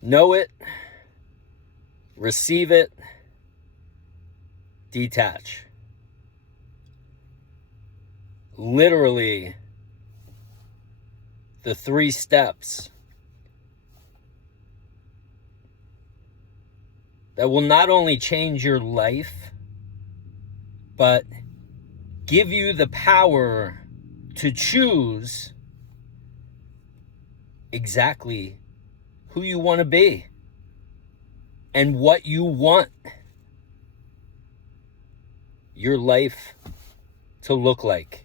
Know it, receive it, detach. Literally, the 3 steps that will not only change your life, but give you the power to choose exactly who you want to be and what you want your life to look like.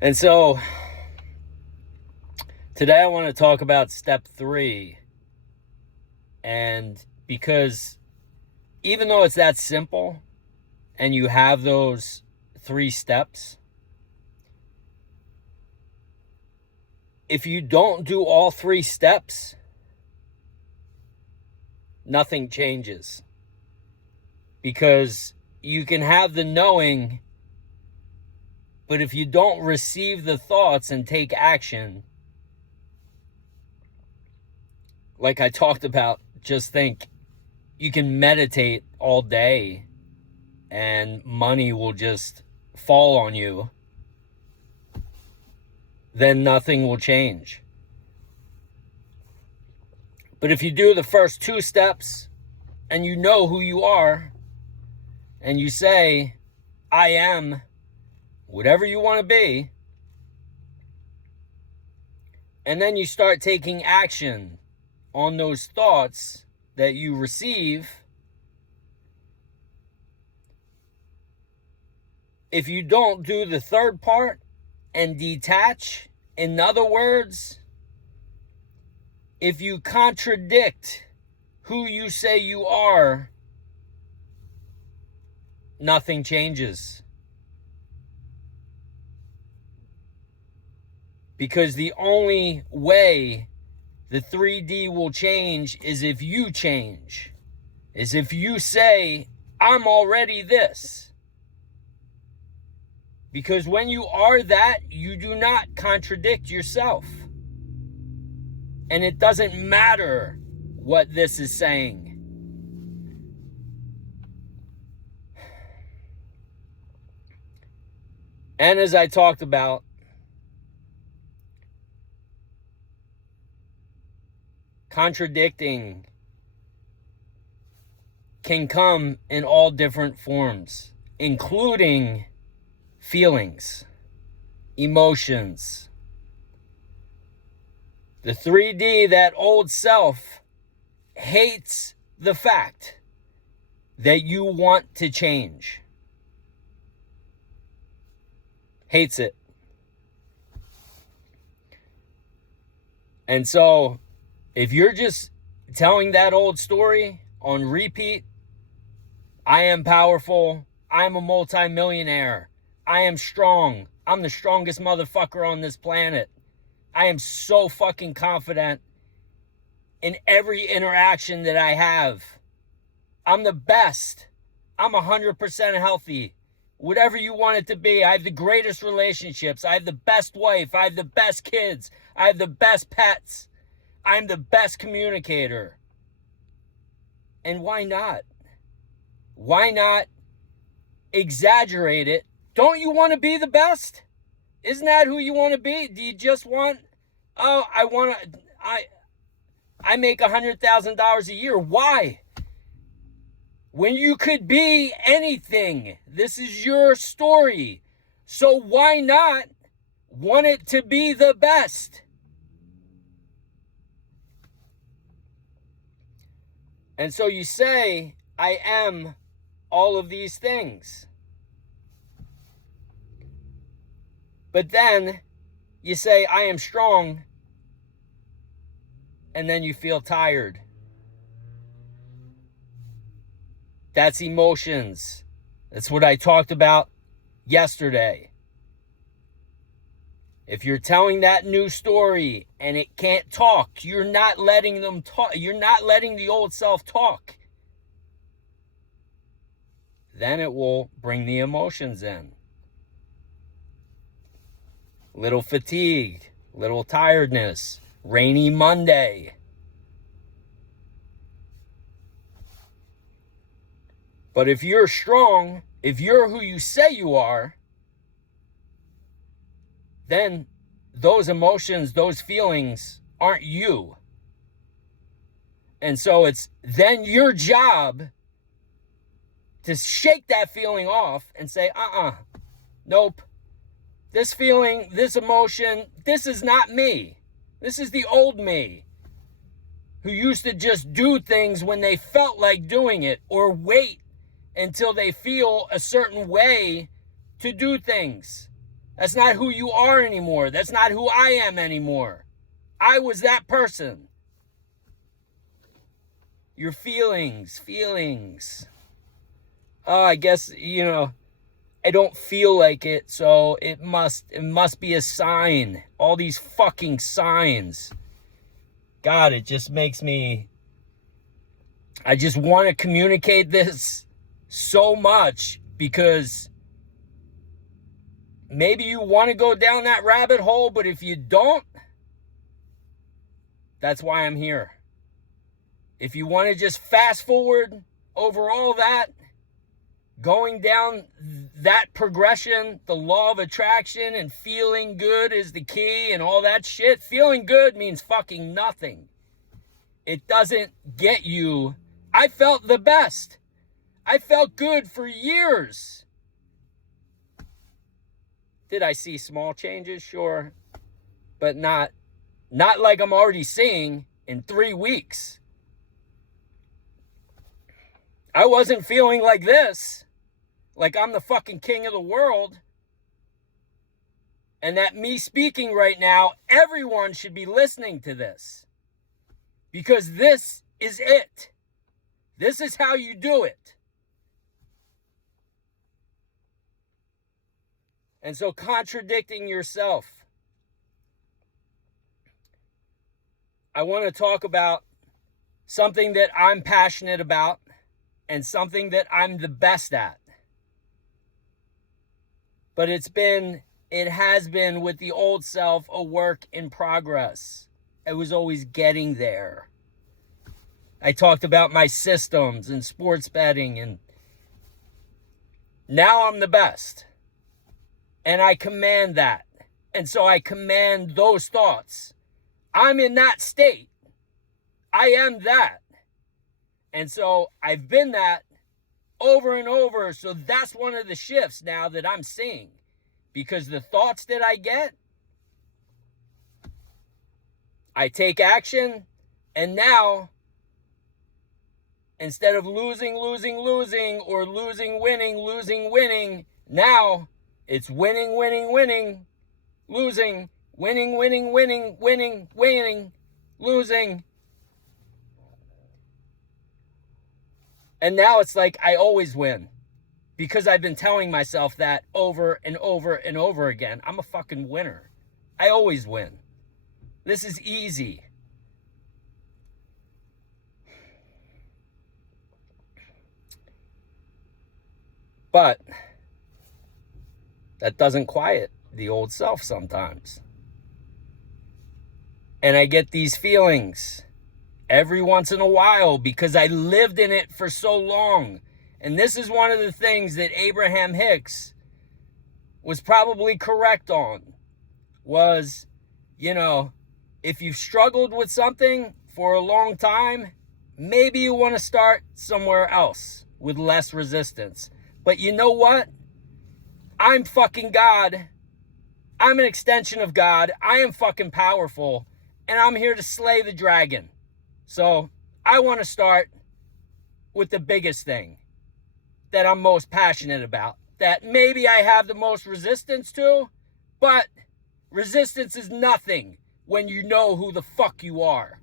And so today I want to talk about step 3. And because even though it's that simple and you have those 3 steps, if you don't do all 3 steps, nothing changes. Because you can have the knowing, but if you don't receive the thoughts and take action, like I talked about, just think you can meditate all day and money will just fall on you, then nothing will change. But if you do the first 2 steps and you know who you are and you say, I am whatever you want to be, and then you start taking action on those thoughts that you receive, if you don't do the 3rd part and detach, in other words, if you contradict who you say you are, nothing changes. Because the only way the 3D will change is if you change. Is if you say, I'm already this. Because when you are that, you do not contradict yourself. And it doesn't matter what this is saying. And as I talked about, contradicting can come in all different forms, including feelings, emotions. The 3D, that old self, hates the fact that you want to change. Hates it. And so, if you're just telling that old story on repeat, I am powerful, I'm a multimillionaire, I am strong, I'm the strongest motherfucker on this planet, I am so fucking confident in every interaction that I have, I'm the best, I'm 100% healthy, whatever you want it to be, I have the greatest relationships, I have the best wife, I have the best kids, I have the best pets, I'm the best communicator. And why not? Why not exaggerate it? Don't you want to be the best? Isn't that who you want to be? Do you just want, oh, I make $100,000 a year. Why? When you could be anything. This is your story. So why not want it to be the best? And so you say, I am all of these things. But then you say, I am strong, and then you feel tired. That's emotions. That's what I talked about yesterday. If you're telling that new story and it can't talk, you're not letting them talk. You're not letting the old self talk. Then it will bring the emotions in. little fatigued, little tiredness, rainy Monday. But if you're strong, if you're who you say you are, then those emotions, those feelings aren't you. And so it's then your job to shake that feeling off and say, nope. This feeling, this emotion, this is not me. This is the old me who used to just do things when they felt like doing it, or wait until they feel a certain way to do things. That's not who you are anymore. That's not who I am anymore. I was that person. Your feelings. Oh, I guess, I don't feel like it, so it must be a sign. All these fucking signs. God, it just makes me, I just want to communicate this so much, because maybe you want to go down that rabbit hole, but if you don't, that's why I'm here. If you want to just fast forward over all that, going down that progression, the law of attraction and feeling good is the key and all that shit. Feeling good means fucking nothing. It doesn't get you. I felt the best. I felt good for years. Did I see small changes? Sure. But not like I'm already seeing in 3 weeks. I wasn't feeling like this. Like I'm the fucking king of the world. And that me speaking right now, everyone should be listening to this. Because this is it. This is how you do it. And so contradicting yourself. I want to talk about something that I'm passionate about and something that I'm the best at. But it has been with the old self a work in progress. I was always getting there. I talked about my systems and sports betting, and now I'm the best. And I command that. And so I command those thoughts. I'm in that state. I am that. And so I've been that over and over. So that's one of the shifts now that I'm seeing. Because the thoughts that I get, I take action. And now, instead of losing, or losing, winning, now it's winning, losing, winning, losing. And now it's like I always win. Because I've been telling myself that over and over and over again. I'm a fucking winner. I always win. This is easy. But that doesn't quiet the old self sometimes. And I get these feelings every once in a while because I lived in it for so long. And this is one of the things that Abraham Hicks was probably correct on. Was, if you've struggled with something for a long time, maybe you want to start somewhere else with less resistance. But you know what? I'm fucking God. I'm an extension of God. I am fucking powerful. And I'm here to slay the dragon. So I want to start with the biggest thing that I'm most passionate about. That maybe I have the most resistance to. But resistance is nothing when you know who the fuck you are.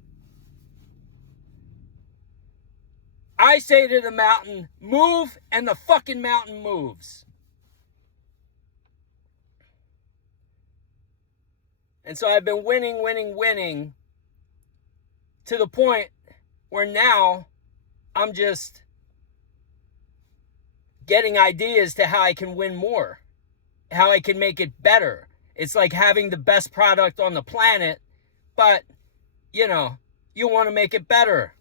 I say to the mountain, move, and the fucking mountain moves. And so I've been winning to the point where now I'm just getting ideas to how I can win more, how I can make it better. It's like having the best product on the planet, but, you know, you want to make it better.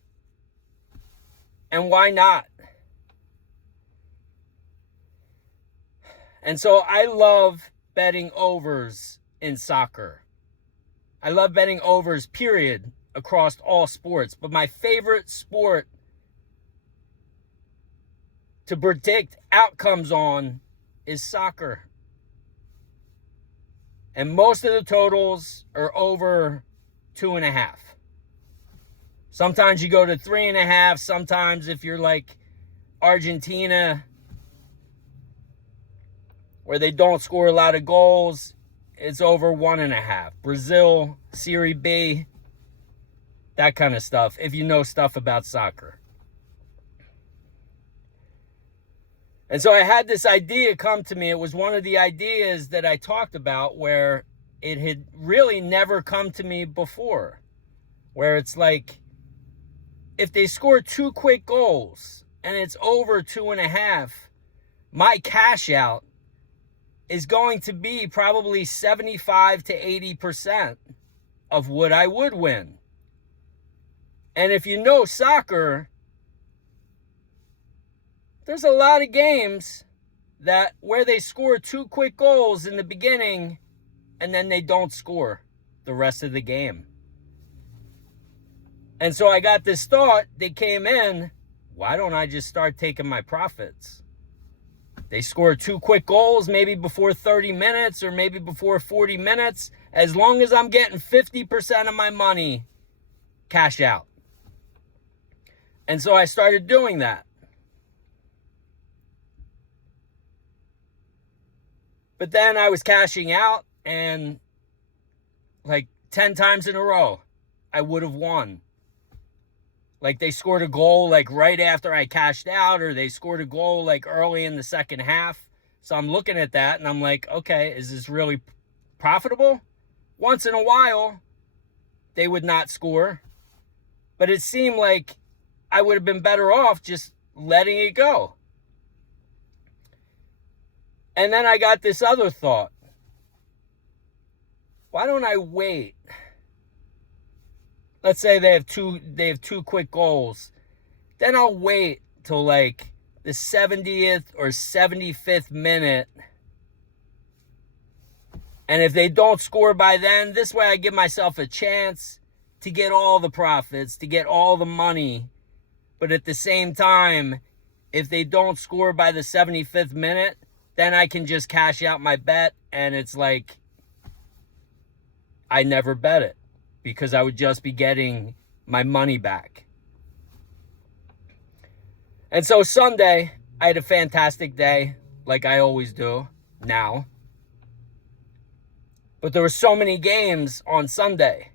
And why not? And so I love betting overs in soccer. I love betting overs, period, across all sports. But my favorite sport to predict outcomes on is soccer. And most of the totals are over 2.5. Sometimes you go to 3.5. Sometimes if you're like Argentina, where they don't score a lot of goals, it's over 1.5. Brazil, Serie B, that kind of stuff, if you know stuff about soccer. And so I had this idea come to me. It was one of the ideas that I talked about where it had really never come to me before. Where it's like, if they score 2 quick goals and it's over 2.5, my cash out is going to be probably 75 to 80% of what I would win. And if you know soccer, there's a lot of games that where they score 2 quick goals in the beginning and then they don't score the rest of the game. And so I got this thought that came in, why don't I just start taking my profits? They score 2 quick goals maybe before 30 minutes or maybe before 40 minutes. As long as I'm getting 50% of my money, cash out. And so I started doing that. But then I was cashing out and like 10 times in a row, I would have won. Like they scored a goal like right after I cashed out, or they scored a goal like early in the second half. So I'm looking at that and I'm like, okay, is this really profitable? Once in a while, they would not score. But it seemed like I would have been better off just letting it go. And then I got this other thought. Why don't I wait? Let's say they have two quick goals. Then I'll wait till like the 70th or 75th minute. And if they don't score by then, this way I give myself a chance to get all the profits, to get all the money. But at the same time, if they don't score by the 75th minute, then I can just cash out my bet, and it's like I never bet it because I would just be getting my money back. And so Sunday, I had a fantastic day, like I always do now. But there were so many games on Sunday,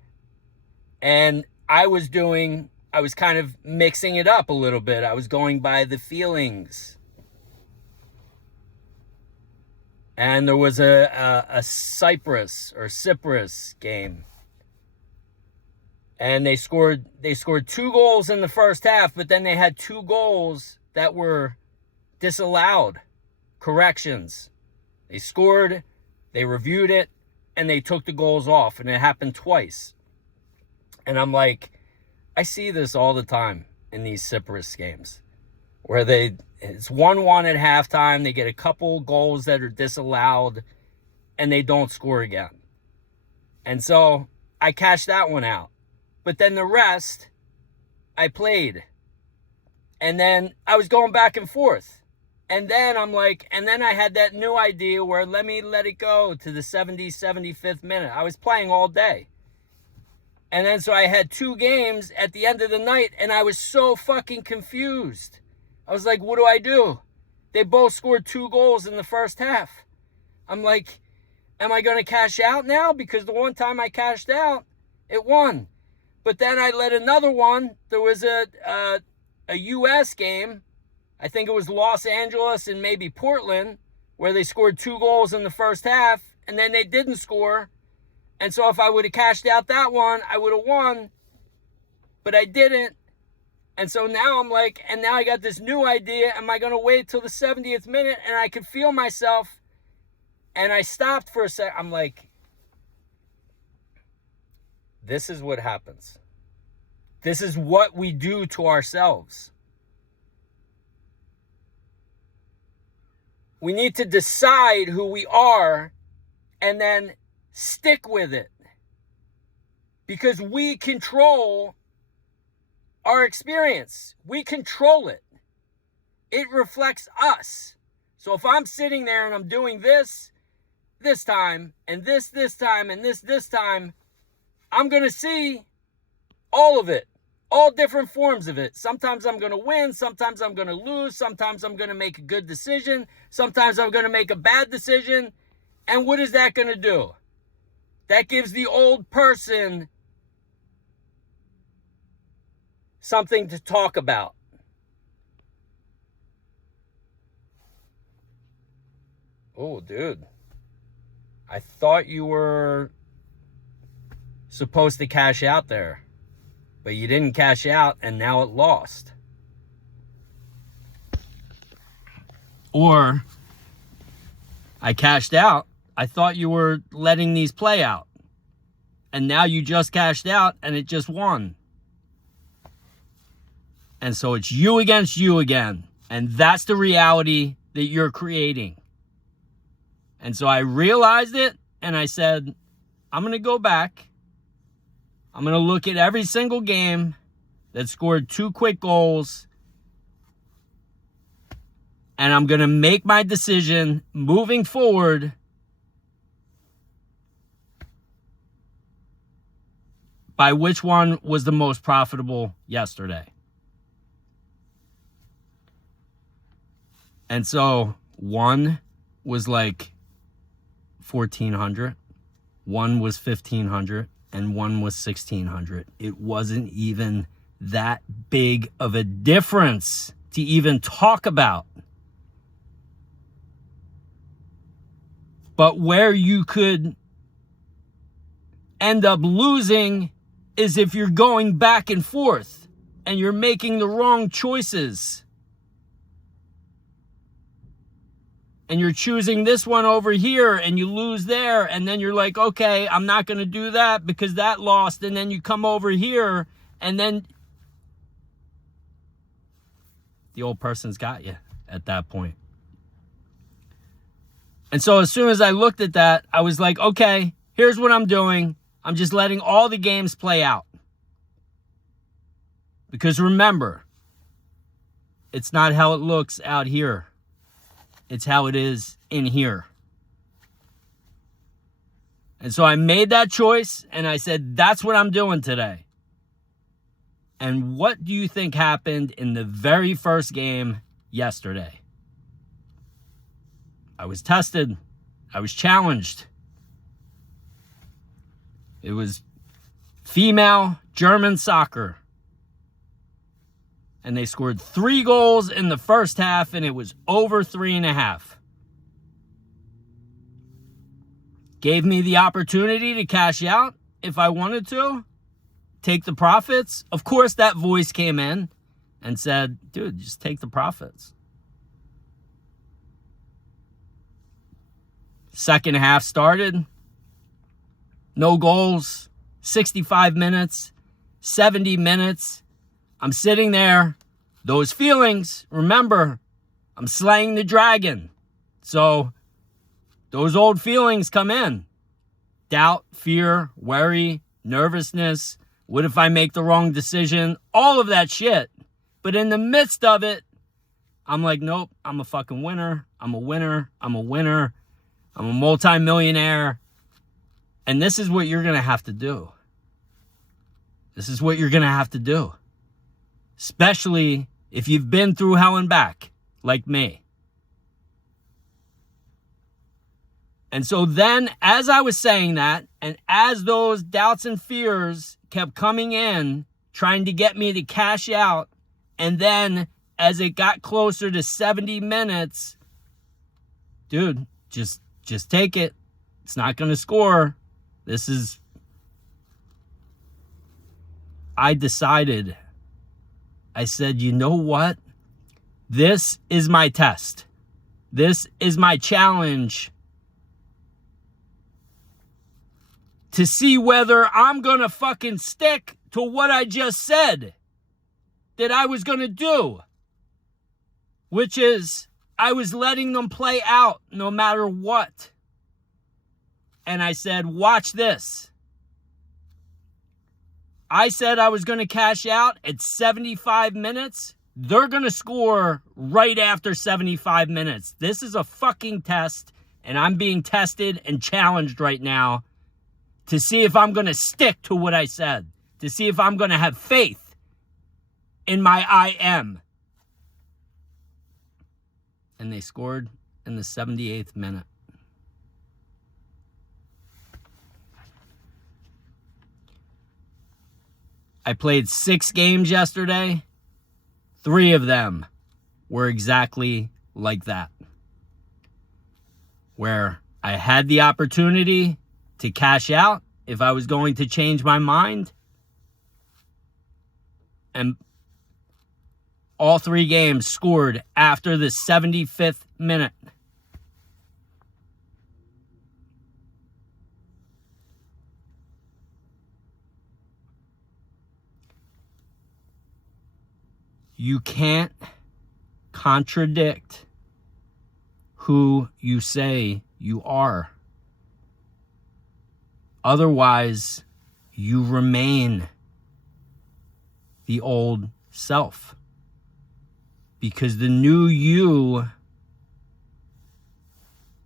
and I was kind of mixing it up a little bit. I was going by the feelings. And there was a Cyprus game. And they scored 2 goals in the first half, but then they had 2 goals that were disallowed. Corrections. They scored, they reviewed it, and they took the goals off, and it happened twice. And I'm like, I see this all the time in these Cyprus games, where it's 1-1 at halftime, they get a couple goals that are disallowed, and they don't score again. And so I cashed that one out. But then the rest, I played. And then I was going back and forth. And then I'm like, and then I had that new idea where let it go to the 75th minute. I was playing all day. And then so I had 2 games at the end of the night, and I was so fucking confused. I was like, what do I do? They both scored 2 goals in the first half. I'm like, am I going to cash out now? Because the one time I cashed out, it won. But then I let another one. There was a U.S. game. I think it was Los Angeles and maybe Portland, where they scored 2 goals in the first half, and then they didn't score. And so if I would have cashed out that one, I would have won. But I didn't. And so now I'm like, and now I got this new idea. Am I going to wait till the 70th minute? And I could feel myself. And I stopped for a sec. I'm like, this is what happens. This is what we do to ourselves. We need to decide who we are and then stick with it. Because we control our experience. We control it. It reflects us. So if I'm sitting there and I'm doing this time, and this time, and this time, I'm going to see all of it. All different forms of it. Sometimes I'm going to win. Sometimes I'm going to lose. Sometimes I'm going to make a good decision. Sometimes I'm going to make a bad decision. And what is that going to do? That gives the old person something to talk about. Oh, dude. I thought you were supposed to cash out there. But you didn't cash out, and now it lost. Or, I cashed out. I thought you were letting these play out. And now you just cashed out, and it just won. And so it's you against you again. And that's the reality that you're creating. And so I realized it, and I said, I'm going to go back. I'm going to look at every single game that scored 2 quick goals. And I'm going to make my decision moving forward by which one was the most profitable yesterday. And so one was like 1,400. One was 1,500. And one was 1,600. It wasn't even that big of a difference to even talk about. But where you could end up losing is if you're going back and forth and you're making the wrong choices. And you're choosing this one over here and you lose there. And then you're like, okay, I'm not going to do that because that lost. And then you come over here and then the old person's got you at that point. And so as soon as I looked at that, I was like, okay, here's what I'm doing. I'm just letting all the games play out. Because remember, it's not how it looks out here. It's how it is in here. And so I made that choice and I said, that's what I'm doing today. And what do you think happened in the very first game yesterday? I was tested. I was challenged. It was female German soccer. And they scored 3 goals in the first half, and it was over 3.5. Gave me the opportunity to cash out if I wanted to, take the profits. Of course, that voice came in and said, dude, just take the profits. Second half started. No goals. 65 minutes. 70 minutes. I'm sitting there, those feelings, remember, I'm slaying the dragon. So those old feelings come in. Doubt, fear, worry, nervousness. What if I make the wrong decision? All of that shit. But in the midst of it, I'm like, nope, I'm a fucking winner. I'm a winner. I'm a winner. I'm a multi-millionaire. And this is what you're going to have to do. This is what you're going to have to do. Especially if you've been through hell and back, like me. And so then, as I was saying that, and as those doubts and fears kept coming in, trying to get me to cash out, and then as it got closer to 70 minutes, dude, just take it. It's not going to score. I decided, I said, you know what? This is my test. This is my challenge to see whether I'm going to fucking stick to what I just said that I was going to do, which is I was letting them play out no matter what. And I said, watch this. I said I was going to cash out at 75 minutes. They're going to score right after 75 minutes. This is a fucking test, and I'm being tested and challenged right now to see if I'm going to stick to what I said, to see if I'm going to have faith in my I am. And they scored in the 78th minute. I played 6 games yesterday. 3 of them were exactly like that, where I had the opportunity to cash out if I was going to change my mind. And all 3 games scored after the 75th minute. You can't contradict who you say you are. Otherwise, you remain the old self. Because the new you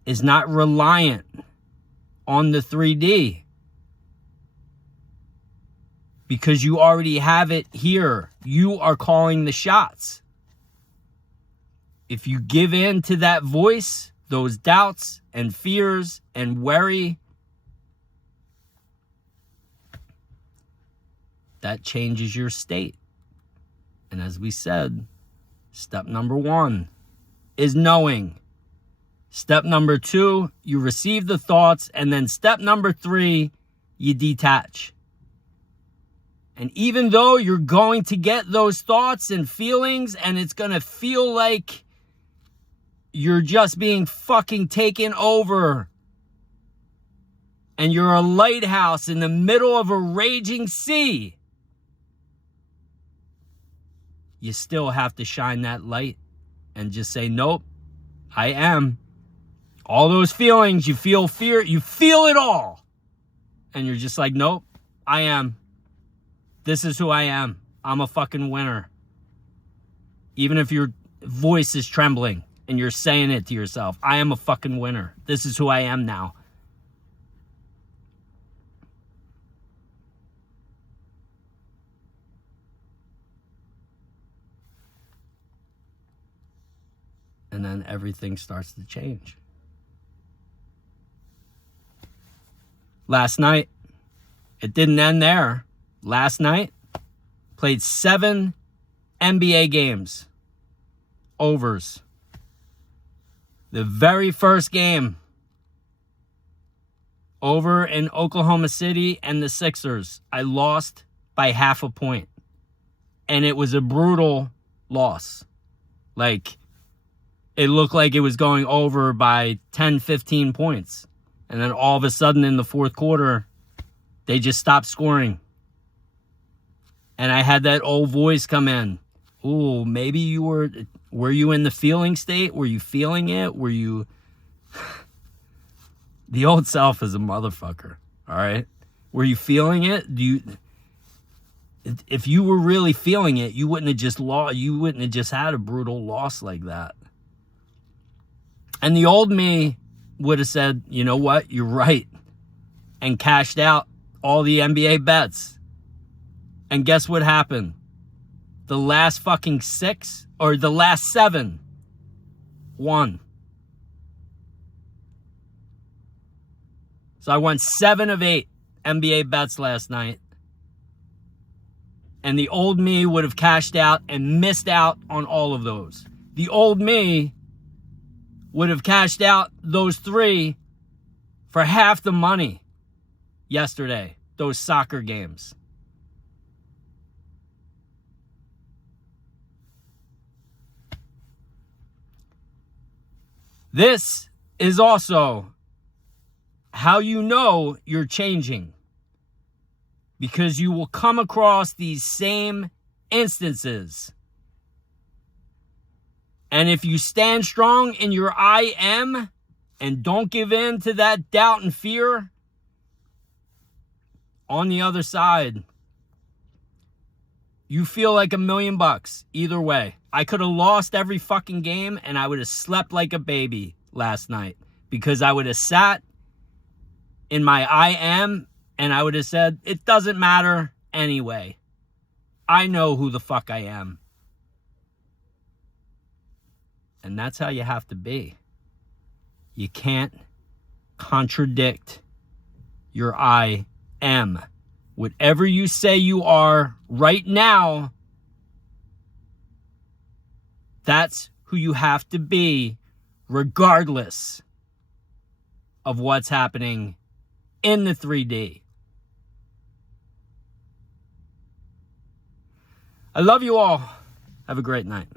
is not reliant on the 3D. Because you already have it here. You are calling the shots. If you give in to that voice, those doubts and fears and worry, that changes your state. And as we said, step number 1 is knowing. Step number 2, you receive the thoughts. And then step number 3, you detach. And even though you're going to get those thoughts and feelings, and it's going to feel like you're just being fucking taken over, and you're a lighthouse in the middle of a raging sea, you still have to shine that light and just say, nope, I am. All those feelings, you feel fear, you feel it all. And you're just like, nope, I am. This is who I am. I'm a fucking winner. Even if your voice is trembling and you're saying it to yourself, I am a fucking winner. This is who I am now. And then everything starts to change. Last night, it didn't end there. Last night, played 7 NBA games. Overs. The very first game, over in Oklahoma City and the Sixers, I lost by half a point. And it was a brutal loss. Like, it looked like it was going over by 10, 15 points. And then all of a sudden in the fourth quarter, they just stopped scoring. And I had that old voice come in. Ooh, maybe you were you in the feeling state? Were you feeling it? Were you... The old self is a motherfucker, all right? Were you feeling it? If you were really feeling it, you wouldn't have just lost. You wouldn't have just had a brutal loss like that. And the old me would have said, you know what? You're right. And cashed out all the NBA bets. And guess what happened? The last fucking 6, or the last 7, won. So I won 7 of 8 NBA bets last night. And the old me would have cashed out and missed out on all of those. The old me would have cashed out those 3 for half the money yesterday, those soccer games. This is also how you know you're changing. because you will come across these same instances. And if you stand strong in your I am and don't give in to that doubt and fear, on the other side, you feel like $1,000,000 either way. I could have lost every fucking game and I would have slept like a baby last night because I would have sat in my I am and I would have said, it doesn't matter anyway. I know who the fuck I am. And that's how you have to be. You can't contradict your I am. Whatever you say you are right now, that's who you have to be, regardless of what's happening in the 3D. I love you all. Have a great night.